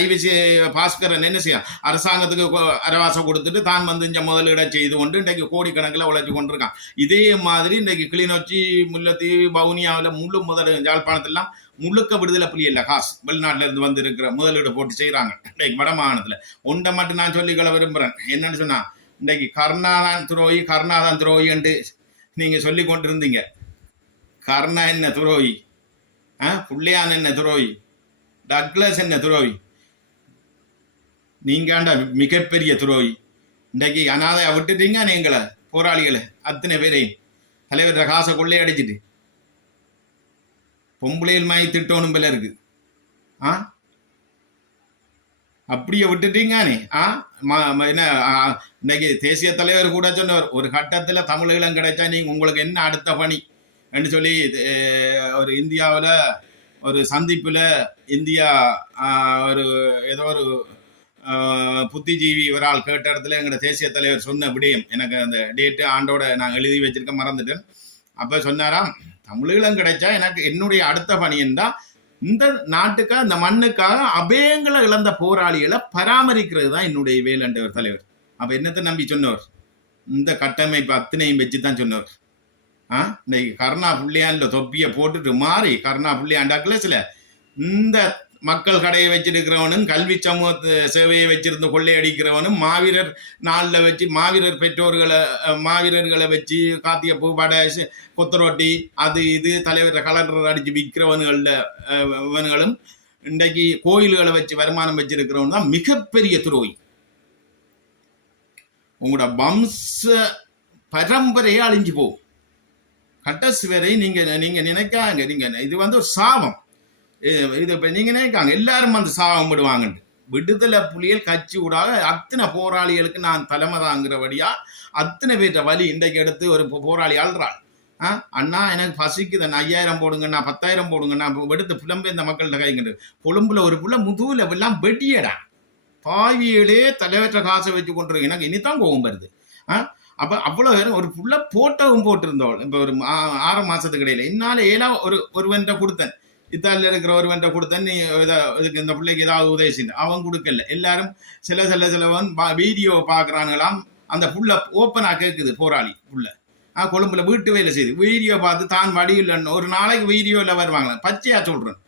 ஐவிசி பாஸ்கரன் என்ன செய்ய, அரசாங்கத்துக்கு அரவாசம் கொடுத்துட்டு தான் வந்து இங்க முதலீட செய்து கொண்டு இன்றைக்கு கோடிக்கணக்கில் உழைச்சி கொண்டிருக்கான். இதே மாதிரி இன்றைக்கு கிளிநொச்சி, முல்லைத்தீவு, வவுனியாவில் முழு யாழ்ப்பாணத்திலாம் முழுக்க விடுதலை புலி இல்லை, காசு வெளிநாட்டில இருந்து வந்து இருக்கிற முதலீடு போட்டு செய்யறாங்க. இன்றைக்கு வடமாகாணத்துல ஒன்றை மட்டும் நான் சொல்லிக்கொள்ள விரும்புறேன். என்னன்னு சொன்னா, இன்றைக்கு கருணாதான் துரோகி என்று நீங்க சொல்லி கொண்டிருந்தீங்க. கருணா என்ன துரோகி, புள்ளையான் என்ன துரோகி, டக்ளஸ் என்ன துரோகி, நீங்காண்ட மிகப்பெரிய துரோகி. இன்றைக்கு அனாதையா விட்டுட்டீங்க நீங்கள போராளிகளை அத்தனை பேரையும் தலைவர காசை கொள்ளை அடிச்சுட்டு பொம்பளையில் மாய் திட்டோனும் போல இருக்கு. அப்படியே விட்டுட்டீங்கானே. என்ன இன்னைக்கு தேசிய தலைவர் கூட சொன்னவர், ஒரு கட்டத்துல தமிழீழம் கிடைச்சா நீங்க உங்களுக்கு என்ன அடுத்த பணி என்று சொல்லி ஒரு இந்தியாவில் ஒரு சந்திப்புல இந்தியா ஒரு ஏதோ ஒரு புத்திஜீவி ஒரு ஆள் கேட்ட இடத்துல எங்களோட தேசிய தலைவர் சொன்ன விடயம், எனக்கு அந்த டேட்டு ஆண்டோட நான் எழுதி வச்சிருக்க மறந்துட்டேன். அப்ப சொன்னாராம், தமிழீழம் கிடைச்சா எனக்கு என்னுடைய அடுத்த பணி என்றா இந்த நாட்டுக்காக இந்த மண்ணுக்காக அபயங்களை இழந்த போராளிகளை பராமரிக்கிறது தான் என்னுடைய வேலைன்றவர் தலைவர். அப்ப என்னத்தை நம்பி சொன்னவர், இந்த கட்டமைப்பு அத்தனையும் வச்சுதான் சொன்னவர். இன்னைக்கு கருணா புள்ளியாண்ட தொப்பியை போட்டுட்டு மாறி கருணா புள்ளியாண்டா கிளாஸ்ல இந்த மக்கள் கடையை வச்சிருக்கிறவனும் கல்வி சமூக சேவையை வச்சிருந்து கொள்ளையடிக்கிறவனும் மாவீரர் நாளில் வச்சு மாவீரர்களை வச்சு காத்திய பூ படை கொத்தரோட்டி அது இது தலைவர் கலண்டர் அடிச்சு விற்கிறவனுகளும் இன்றைக்கு கோயில்களை வச்சு வருமானம் வச்சிருக்கிறவன் தான் மிகப்பெரிய துரோகி. உங்களோட வம்ச பரம்பரையே அழிஞ்சு போகும். கட்டஸ் வரை நீங்க நினைக்காங்க, நீங்க இது வந்து ஒரு சாபம். இது இப்ப நீங்க நினைக்காங்க எல்லாரும் வந்து சாபம் விடுவாங்க. விடுதலை புலிகள் கட்சி விடாத அத்தனை போராளிகளுக்கு நான் தலைமை தாங்கிறபடியா அத்தனை பேர்த்த வலி இன்றைக்கு எடுத்து ஒரு போராளி அழுறாள். அண்ணா எனக்கு பசிக்குது, 5000 போடுங்கண்ணா, 10,000 போடுங்கண்ணா, எடுத்து புலம்பெயர்ந்த மக்கள்கிட்ட கைங்கிட்டு கொழும்புல ஒரு புள்ள முதுகுல எல்லாம் வெட்டியடா பாவியிலே தலைவற்ற காசை வச்சு கொண்டு எனக்கு இனித்தான் கோபம் வருது. அப்ப அவ்வளவு பேரும் ஒரு புள்ள போட்டவும் போட்டிருந்தோம். இப்ப ஒரு 6 மாசத்துக்கு இடையில என்னால ஒருவன்ட்ட கொடுத்தேன், இத்தாலியில் இருக்கிற ஒருவன்ட்ட கொடுத்தேன், நீ இதுக்கு இந்த பிள்ளைக்கு ஏதாவது உதவி செய்ய, அவன் கொடுக்கல. எல்லாரும் சிலவன் வீடியோ பாக்குறானுங்களாம். அந்த புள்ள ஓப்பனா கேட்குது போராளி புள்ள கொழும்புல வீட்டு வேலை செய்யுது, வீடியோ பார்த்து தான் வடியில்லைன்னு ஒரு நாளைக்கு வீடியோல வருவாங்க. பச்சையா சொல்றேன்,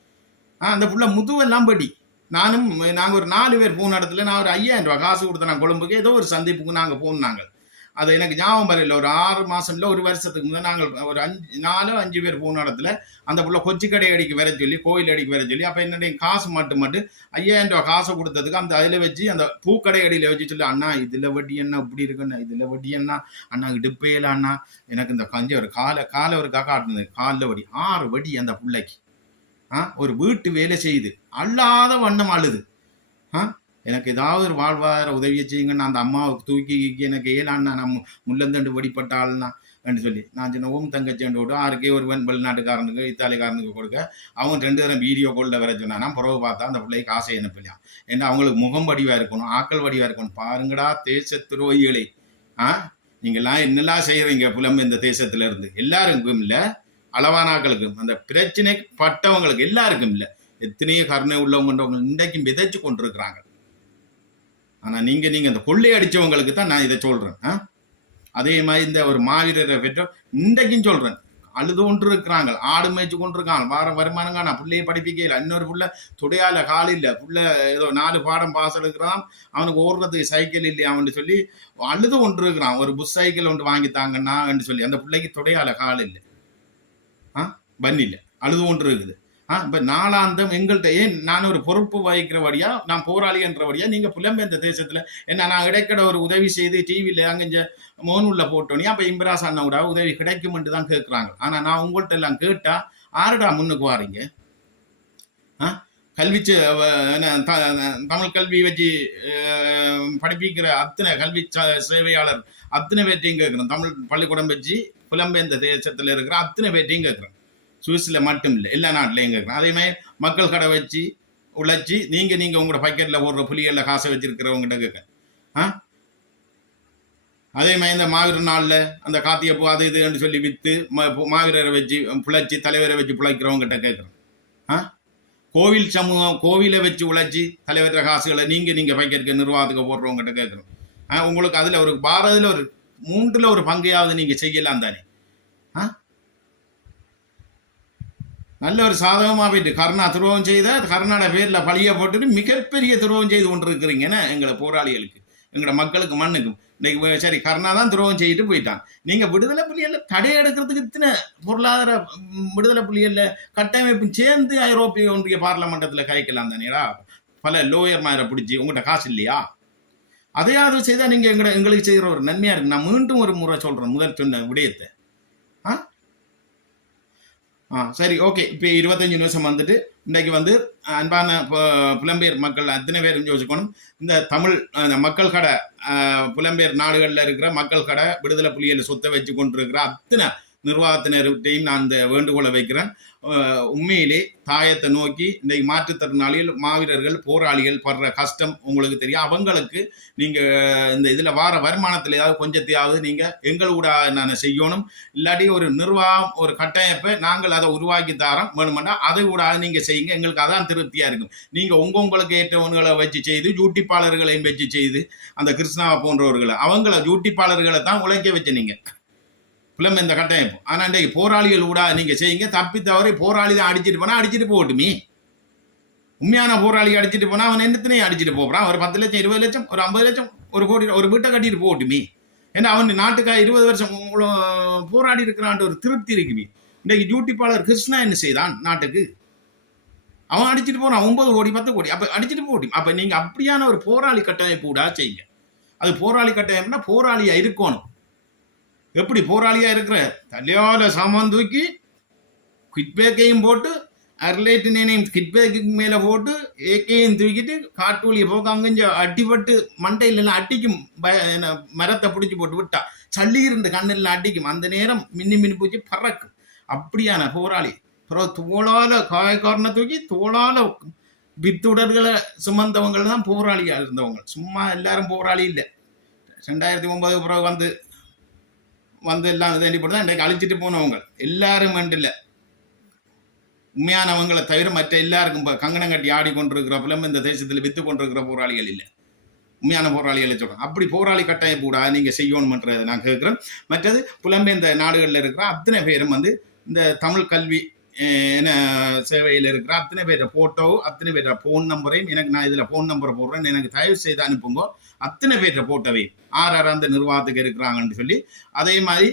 அந்த புள்ள முதுவெல்லாம் படி. நாங்கள் ஒரு 4 பேர் போன இடத்துல நான் ஒரு 5000 ரூபாய் காசு கொடுத்தேன். நான் கொழும்புக்கு ஏதோ ஒரு சந்திப்புக்கு நாங்கள் போனாங்க. அது எனக்கு ஞாபகம் வரல, ஒரு 6 மாசம் இல்லை 1 வருஷத்துக்கு முன்னாடி நாங்கள் ஒரு 4-5 பேர் போன இடத்துல அந்த புள்ள கொச்சி கடை அடிக்க வர சொல்லி, கோயில் அடிக்க வர சொல்லி, அப்போ என்னுடைய காசு மட்டும் 5000 ரூபாய் காசை கொடுத்ததுக்கு அந்த அதில் வச்சு அந்த பூக்கடை அடியில் வச்சு சொல்லி, அண்ணா இதில் வட்டி என்ன இப்படி இருக்குண்ணா, இதில் வட்டி என்ன அண்ணா, இடுப்பையில அண்ணா, எனக்கு இந்த கஞ்சி ஒரு காலை ஒரு காட்டுனது, காலில் வடி 6 வடி அந்த பிள்ளைக்கு. ஒரு வீட்டு வேலை செய்யுது, அல்லாத வண்ணம் அழுது. எனக்கு ஏதாவது ஒரு வாழ்வாதார உதவியை செய்யுங்கன்னு அந்த அம்மாவுக்கு தூக்கி எனக்கு ஏலான்னா நான் முள்ளந்தண்டு வடிப்பட்டாள்னா சொல்லி நான் சின்ன தங்கச்சேண்டு விட்டு 6 ஒருவன் வெளிநாட்டுக்காரனுக்கு இத்தாலிக்காரனுக்கு கொடுக்க அவன் 2 தரம் வீடியோ கோல்ல வர சொன்னா பிறகு பார்த்தா அந்த பிள்ளைக்கு காசை அனுப்பலையாம். ஏன்னா அவங்களுக்கு முகம் வடிவா இருக்கணும், ஆக்கள் வடிவா இருக்கணும். பாருங்கடா தேச துரோகிகளை, நீங்கெல்லாம் என்னெல்லாம் செய்யறீங்க புலம்பு இந்த தேசத்துல இருந்து. எல்லாருக்கும் இல்லை, அளவானாக்களுக்கும் அந்த பிரச்சனை பட்டவங்களுக்கு எல்லாருக்கும் இல்லை. எத்தனையோ கருணை உள்ளவங்கன்றவங்க இன்றைக்கும் விதைச்சு கொண்டிருக்கிறாங்க. ஆனா நீங்க அந்த கொள்ளை அடிச்சவங்களுக்கு தான் நான் இதை சொல்றேன். அதே மாதிரி இந்த ஒரு மாவீரரை பெற்றோர் இன்றைக்கும் சொல்றேன், அழுது கொண்டு இருக்கிறாங்க, ஆடு மேய்ச்சி கொண்டு இருக்காங்க, வருமானங்க. நான் பிள்ளையை படிப்பிக்கல, இன்னொரு புள்ள துடையால கால் இல்லை, புள்ள ஏதோ 4 பாடம் பாஸ் எடுக்கிறான், அவனுக்கு ஓடுறதுக்கு சைக்கிள் இல்லையா அவன் சொல்லி அழுது கொண்டு இருக்கிறான். ஒரு புஷ் சைக்கிள் ஒன்று வாங்கித்தாங்கன்னா சொல்லி அந்த பிள்ளைக்கு துடையால கால் இல்லை, பண்ணி இல்லை, அழுது கொண்டு இருக்குது. இப்ப நாளாந்தம் எங்கள்கிட்ட ஏன் நான் ஒரு பொறுப்பு வகிக்கிறபடியா, நான் போராளி என்றபடியா, நீங்க புலம்பெயர்ந்த தேசத்துல என்ன நான் இடைக்கட ஒரு உதவி செய்து டிவியில அங்க மோனுள்ள போட்டோனே அப்ப இம்பிராஸ் அண்ணா கூட உதவி கிடைக்கும் என்று தான் கேட்கிறாங்க. ஆனா நான் உங்கள்கிட்ட எல்லாம் கேட்டா ஆருடா முன்னுக்கு வாரீங்க? கல்வி தமிழ் கல்வி வச்சு படிப்பிக்கிற அத்தனை கல்வி சேவையாளர் அத்தனை பேர்ட்டையும் கேட்கிறோம். தமிழ் பள்ளிக்கூடம் வச்சு புலம்பெயர்ந்த தேசத்துல இருக்கிற அத்தனை பேர்ட்டையும் கேட்கிறோம். சுவிஸ்ல மட்டும் இல்லை, எல்லா நாட்டிலையும் கேட்கிறோம். அதே மாதிரி மக்கள் கடை வச்சு உழைச்சி நீங்க உங்களோட பக்கெட்ல போடுற புலிகள்ல காசை வச்சிருக்கிறவங்ககிட்ட கேட்க. அதே மாதிரி இந்த மாவீர நாளில் அந்த காத்தியப்பூ அது இதுன்னு சொல்லி விற்று மாவீரரை வச்சு பிழைச்சி தலைவரை வச்சு பிழைக்கிறவங்ககிட்ட கேட்குறோம். கோவில் சமூகம் கோவிலை வச்சு உழைச்சி தலைவர காசுகளை நீங்க பைக்கிறக்க நிர்வாகத்துக்கு போடுறவங்ககிட்ட கேட்குறோம். உங்களுக்கு அதில் ஒரு பாரதில் ஒரு 3ல் ஒரு பங்கையாவது நீங்கள் செய்யலாம் தானே. நல்ல ஒரு சாதகமாக போயிட்டு கருணா துரோகம் செய்த கருணாட பேரில் பழிய போட்டுட்டு மிகப்பெரிய துரோகம் செய்து கொண்டு இருக்கிறீங்கன்னு எங்களை போராளிகளுக்கு எங்களோட மக்களுக்கு மண்ணுக்கும். இன்னைக்கு சரி கருணா தான் துரோகம் செய்துட்டு போயிட்டான். நீங்கள் விடுதலை புலிகளில் தடை எடுக்கிறதுக்கு இத்தனை பொருளாதார விடுதலை புலிகளில் கட்டமைப்பு சேர்ந்து ஐரோப்பிய ஒன்றிய பார்லமெண்டத்தில் கைக்கலாம் தானேடா. பல லோயர் மாதிரி பிடிச்சி உங்கள்கிட்ட காசு இல்லையா? அதையாவது செய்தால் நீங்கள் எங்களுக்கு செய்கிற ஒரு நன்மையாக இருக்கு. நான் மீண்டும் ஒரு முறை சொல்கிறேன் முதல் சொன்ன விடயத்தை. சரி ஓகே. இப்போ 25 நிமிஷம் வந்துட்டு இன்றைக்கு வந்து அன்பான புலம்பெயர் மக்கள் அத்தனை பேரும் யோசிக்கணும். இந்த தமிழ் மக்கள் கடை புலம்பெயர் நாடுகளில் இருக்கிற மக்கள் கடை விடுதலை புலிகளை சொத்தை வச்சு கொண்டிருக்கிற அத்தனை நிர்வாகத்தினர்கிட்டையும் நான் இந்த வேண்டுகோளை வைக்கிறேன். உண்மையிலே தாயத்தை நோக்கி இன்றைக்கு மாற்றுத்திறனாளிகள் மாவீரர்கள் போராளிகள் படுற கஷ்டம் உங்களுக்கு தெரியும். அவங்களுக்கு நீங்கள் இந்த இதில் வார வருமானத்தில் ஏதாவது கொஞ்சத்தையாவது நீங்கள் எங்களோட நான் செய்யணும். இல்லாட்டி ஒரு நிர்வாகம் ஒரு கட்டமைப்பை நாங்கள் அதை உருவாக்கி தரோம் வேணுமெண்டா அதை கூட நீங்கள் செய்யுங்க. எங்களுக்கு அதான் திருப்தியாக இருக்கும். நீங்கள் உங்களுக்கு ஏற்றவங்களை வச்சு செய்து யூடிப்பாளர்களையும் வச்சு செய்து அந்த கிருஷ்ணாவை போன்றவர்களை அவங்கள யூடிப்பாளர்களை தான் உழைக்க வச்சு நீங்கள் புலம் இந்த கட்டமைப்பு. ஆனால் இன்றைக்கு போராளிகள் கூட நீங்கள் செய்யுங்க. தப்பி தவறி போராளி தான் அடிச்சுட்டு போனால் அடிச்சுட்டு போகட்டுமே. உண்மையான போராளி அடிச்சுட்டு போனால் அவன் என்னத்தினையும் அடிச்சுட்டு போகிறான். ஒரு 10 லட்சம் 20 லட்சம் ஒரு 50 லட்சம் ஒரு கோடி ஒரு வீட்டை கட்டிட்டு போகட்டுமே. ஏன்னா அவன் நாட்டுக்காக 20 வருஷம் போராடி இருக்கிறான் ஒரு திருப்தி இருக்குமே. இன்றைக்கு டியூட்டிப்பாளர் கிருஷ்ணா என்ன செய்தான் நாட்டுக்கு? அவன் அடிச்சுட்டு போகிறான் 9 கோடி 10 கோடி. அப்போ அடிச்சுட்டு போகட்டும். அப்போ நீங்கள் அப்படியான ஒரு போராளி கட்டமைப்பு கூட செய்யுங்க. அது போராளி கட்டமைப்புனா போராளியாக இருக்கணும். எப்படி போராளியா இருக்கிற தலையால சாமான் தூக்கி கிட்பேக்கையும் போட்டு அர்லேட்டினையும் கிட்பேக்கு மேலே போட்டு ஏக்கையும் தூக்கிட்டு காட்டு வழியை போக்க அங்கஞ்ச அடிபட்டு மண்டையிலாம் அடிக்கும். மரத்தை பிடிச்சி போட்டு விட்டா சளி இருந்து கண்ணில் அடிக்கும். அந்த நேரம் மின்னி பூச்சி பறக்கும். அப்படியான போராளி தோளால காயக்காரனை தூக்கி தோளால வித்துடர்களை சுமந்தவங்கள் தான் போராளியா இருந்தவங்க. சும்மா எல்லாரும் போராளி இல்லை. 2009 பிறகு வந்து எல்லாம் தேடி போட்டு தான் இன்றைக்கு அழிச்சிட்டு போனவங்க எல்லாரும் இல்லை. உண்மையானவங்களை தவிர மற்ற எல்லாருக்கும் இப்போ கங்கணம் கட்டி ஆடிக்கொண்டிருக்கிற புலம் இந்த தேசத்தில் வித்து கொண்டிருக்கிற போராளிகள் இல்லை. உண்மையான போராளிகளை சொல்கிறேன். அப்படி போராளி கட்டாயம் கூட நீங்கள் செய்யணும்ன்றதை நான் கேட்குறேன். மற்றது புலம்பெயர்ந்த நாடுகளில் இருக்கிற அத்தனை பேரும் இந்த தமிழ் கல்வி சேவையில் இருக்கிற அத்தனை பேரை ஃபோட்டோ அத்தனை பேர ஃபோன் நம்பரையும் நான் இதில் ஃபோன் நம்பரை போடுறேன். எனக்கு தயவு செய்து அனுப்புங்க. அத்தனை பேர ஃபோட்டோவை ஆர் அந்த நிர்வாகத்துக்கு இருக்கிறாங்கன்னு சொல்லி. அதே மாதிரி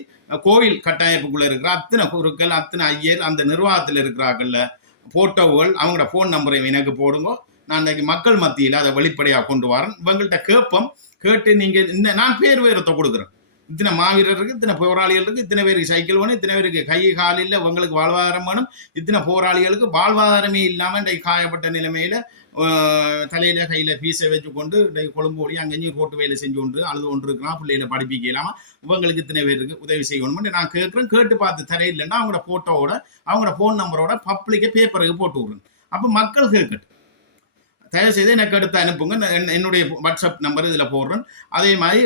கோவில் கட்டமைப்புக்குள்ளே இருக்கிற அத்தனை குருக்கள் அத்தனை ஐயர் அந்த நிர்வாகத்தில் இருக்கிறார்கள்ல ஃபோட்டோவுகள் அவங்களோட ஃபோன் நம்பரையும் எனக்கு போடுங்க. நான் இன்றைக்கு மக்கள் மத்தியில் அதை வெளிப்படையாக கொண்டு வரேன். இவங்கள்ட்ட கேட்டு நீங்கள் நான் பேர் உயரத்தை கொடுக்குறேன். இத்தனை மாவீரர் இருக்கு, இத்தனை போராளிகள் இருக்கு, இத்தனை பேருக்கு சைக்கிள் வேணும், இத்தனை பேருக்கு கை கால் இல்லை, உங்களுக்கு வாழ்வாதாரம் வேணும். இத்தனை போராளிகளுக்கு வாழ்வாதாரமே இல்லாமல் இன்றைக்கு காயப்பட்ட நிலைமையில தலையில கையில பீஸை வச்சு கொண்டு இன்றைக்கு கொழும்பு ஓடி அங்கேயும் ரோட்டு வேலை செஞ்சு கொண்டு அழுது கொண்டு இருக்கலாம். பிள்ளைகளை படிப்பிக்க இல்லாமல் இவங்களுக்கு இத்தனை பேருக்கு உதவி செய்யணும்னு நான் கேட்குறேன். கேட்டு பார்த்து தரையில்லைன்னா அவங்களோட ஃபோட்டோவோட அவங்களோட ஃபோன் நம்பரோட பப்ளிக்கை பேப்பருக்கு போட்டு விடுறேன். அப்போ மக்கள் கேட்கட்டும். தயவு செய்து எனக்கு எடுத்து அனுப்புங்க. என்னுடைய வாட்ஸ்அப் நம்பர் இதில் போடுறேன். அதே மாதிரி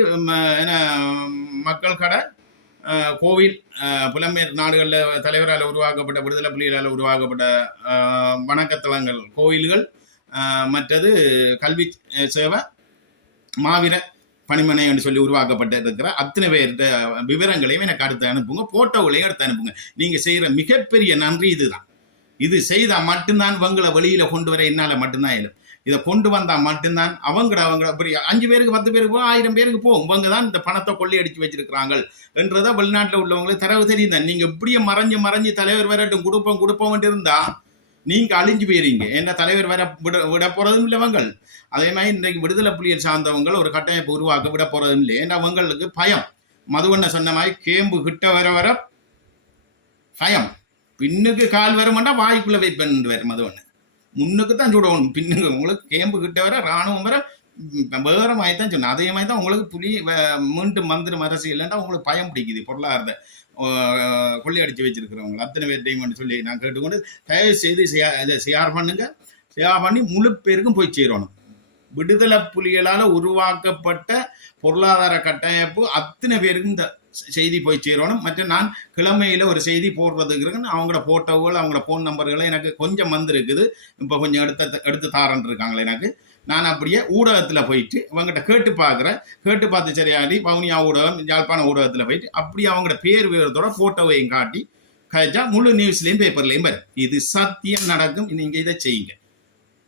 மக்கள் கடை கோவில் புலம்பெயர் நாடுகளில் தலைவரால் உருவாக்கப்பட்ட விடுதலை புலிகளால் உருவாக்கப்பட்ட வணக்கத்தலங்கள் கோவில்கள் மற்றது கல்வி சேவை மாவீர பணிமனை என்று சொல்லி உருவாக்கப்பட்டு இருக்கிற அத்தனை பேர்கிட்ட விவரங்களையும் எனக்கு அடுத்து அனுப்புங்க. போட்டோகளையும் எடுத்து அனுப்புங்க. நீங்கள் செய்கிற மிகப்பெரிய நன்றி இதுதான். இது செய்தால் மட்டும்தான் இவங்களை வெளியில் கொண்டு வர என்னால் மட்டும்தான் இல்லை. இதை கொண்டு வந்தால் மட்டும்தான் அவங்க இப்படி 5 பேருக்கு 10 பேருக்கு போகும் 1000 பேருக்கு போகும். இவங்க தான் இந்த பணத்தை கொள்ளையடிச்சு வச்சிருக்கிறாங்க என்றதான் வெளிநாட்டில் உள்ளவங்களுக்கு தரவு தெரியும் தான். நீங்கள் இப்படியே மறைஞ்சு தலைவர் வரட்டும் கொடுப்போம் இருந்தால் நீங்க அழிஞ்சு போயிருங்க. ஏன்னா தலைவர் வர விட போறதும் இல்லை வங்கள். அதே மாதிரி இன்றைக்கு விடுதலை புலிகள் சார்ந்தவங்க ஒரு கட்டமைப்பு உருவாக்க விட போறதும் இல்லை. ஏன்னா அவங்களுக்கு பயம். மதுவண்ண சொன்ன மாதிரி கேம்பு கிட்ட வர வர பயம். பின்னுக்கு கால் வர மாட்டா வாய்க்குள்ள வைப்பேன் வேற மதுவண்ண. முன்னுக்கு தான் சுடணும், பின்னுக்கு உங்களுக்கு கேம்பு கிட்ட வர ராணுவம் வர வேற மாதிரி தான் சொன்னேன். அதே மாதிரி தான் உங்களுக்கு புலி மீண்டும் மந்திரம் அரசியல்னா உங்களுக்கு பயம் பிடிக்குது. பொருளாதாரத்தை கொள்ளையடிச்சு வச்சிருக்கிறவங்க அத்தனை பேர்டையும் சொல்லி நான் கேட்டுக்கொண்டு தயவு செய்து ஷேர் பண்ணுங்க. ஷேர் பண்ணி முழு பேருக்கும் போய் சேரணும். விடுதலை புலிகளால் உருவாக்கப்பட்ட பொருளாதார கட்டமைப்பு அத்தனை பேருக்கும் இந்த செய்தி போய் சேரணும். மற்ற நான் கிழமையில ஒரு செய்தி போடுறதுக்குன்னு அவங்களோட போட்டோகள் அவங்களோட ஃபோன் நம்பர்களை எனக்கு கொஞ்சம் வந்திருக்குது. இப்போ கொஞ்சம் எடுத்து தாரன் இருக்காங்களே எனக்கு. நான் அப்படியே ஊடகத்தில் போயிட்டு அவங்ககிட்ட கேட்டு பார்த்து சரியாடி வவுனியா ஊடகம் யாழ்ப்பாண ஊடகத்தில் போயிட்டு அப்படியே அவங்களோட பேர் விவரத்தோட போட்டோவையும் காட்டி கழிச்சா முழு நியூஸ்லையும் பேப்பர்லையும் வரும். இது சத்தியம் நடக்கும். நீங்கள் இதை செய்யுங்க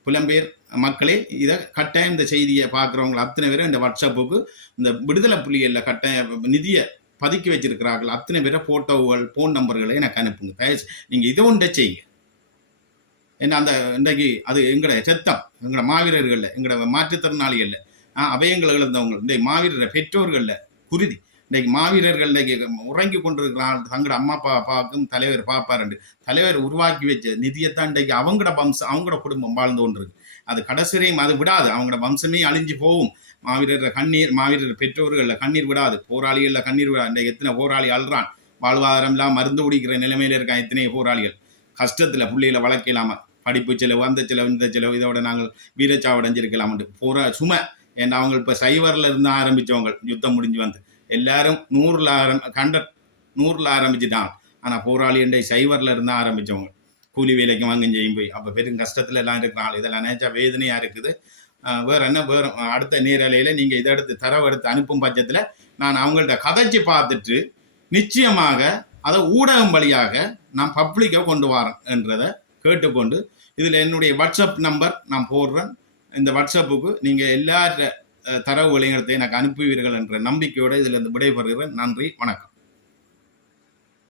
புலம்பெயர் மக்களே. இதை கட்டாயம் இந்த செய்தியை பார்க்குறவங்க அத்தனை பேரும் இந்த வாட்ஸ்அப்புக்கு இந்த விடுதலை புலிகளில் கட்டாயம் நிதியை பதுக்கி வச்சிருக்கிறார்கள் அத்தனை பேரை போட்டோகள் ஃபோன் நம்பர்களை எனக்கு அனுப்புங்க. தயவுசு நீங்கள் இதை ஒன்றை செய்யுங்க. ஏன்னா அந்த இன்றைக்கு அது எங்களோட சத்தம், எங்களோட மாவீரர்களில், எங்களோட மாற்றுத்திறனாளிகளில், அபயங்களை இழந்தவங்க, இன்றைக்கு மாவீரர் பெற்றோர்களில் குருதி. இன்றைக்கு மாவீரர்கள் இன்றைக்கு உறங்கி கொண்டிருக்கிறான். தங்களோட அம்மா அப்பாவுக்கும் தலைவர் பார்ப்பாருண்டு தலைவர் உருவாக்கி வச்ச நிதியத்தான் இன்றைக்கு அவங்களோட வம்சம் அவங்களோட குடும்பம் வாழ்ந்து கொண்டிருக்கு. அது கடைசிரையும் அது விடாது. அவங்களோட வம்சமே அழிஞ்சு போகும். மாவீரர் பெற்றோர்களில் கண்ணீர் விடாது. போராளிகளில் கண்ணீர் விடாது. இன்றைக்கு எத்தனை போராளி அழுறான். வாழ்வாதாரம் இல்லாமல் மருந்து குடிக்கிற நிலைமையில் இருக்கான் எத்தனை போராளிகள். கஷ்டத்தில் பிள்ளைகளை வளர்க்கலாமா, படிப்பு செலவு, அந்த செலவு, இந்த செலவு, இதோட நாங்கள் வீரச்சாவடைஞ்சிருக்கலாம்ட்டு சுமை. ஏன்னா அவங்க இப்போ சைவரில் இருந்து ஆரம்பித்தவங்க யுத்தம் முடிஞ்சு வந்து எல்லாரும் 100ல் ஆரம்பிச்சுட்டான். ஆனால் போராளி என்ற சைவரில் இருந்து ஆரம்பித்தவங்க கூலி வேலைக்கு வாங்க செய்யும் போய் அப்போ பெரும் கஷ்டத்தில் எல்லாம் இருக்கிறாங்க. இதெல்லாம் நினைச்சா வேதனையாக இருக்குது. வேற என்ன அடுத்த நேரலையில் நீங்கள் இதை தரவு எடுத்து அனுப்பும் பட்சத்தில் நான் அவங்கள்ட்ட கதைச்சி பார்த்துட்டு நிச்சயமாக அதை ஊடகம் வழியாக நான் பப்ளிக்காக கொண்டு வரேன் என்றதை கேட்டுக்கொண்டு இதில் என்னுடைய வாட்ஸ்அப் நம்பர் நான் போடுறேன். இந்த வாட்ஸ்அப்புக்கு நீங்கள் எல்லா தரவு வழிகளை எனக்கு அனுப்புவீர்கள் என்ற நம்பிக்கையோடு இதில் விடைபெறுகிறேன். நன்றி, வணக்கம்.